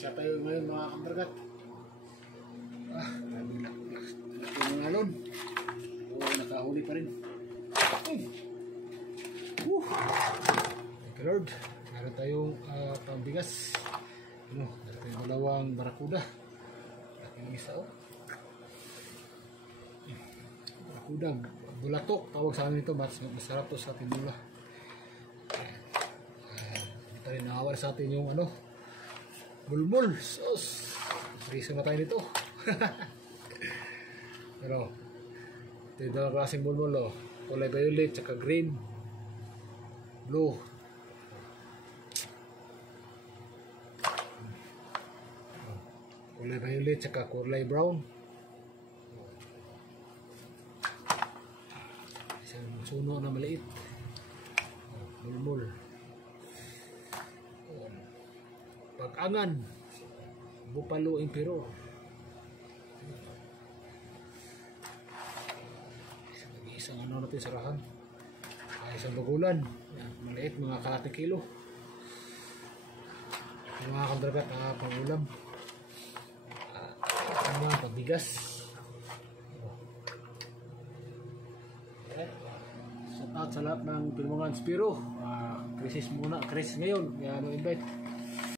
Siya tayo ngayon mga kambargat. Laki ng alon. Nakahuli pa rin. Thank you Lord. Meron tayong pambigas. Meron tayong dalawang barakuda. Laking isa barakuda. Bulatok. Tawag sa amin ito. Masarap to sa tinula. Ito rin nakawal sa atin yung bulbul. Sos. Riso na tayo nito. Pero ito yung dalawang klaseng bulbul. Kulay violet tsaka green. Blue. Kulay violet tsaka kulay brown. Isang suno na maliit. Bulbul. Pag-angan. Bupalo Impero. Isang natin sarahan. Isang bagulan. Yan, maliit, mga kalating kilo. Mga kambargat, pangulam. Mga pagbigas. Shout out sa lahat ng Pilmongan Spiro. Krisis muna, krisis ngayon. Kaya invite.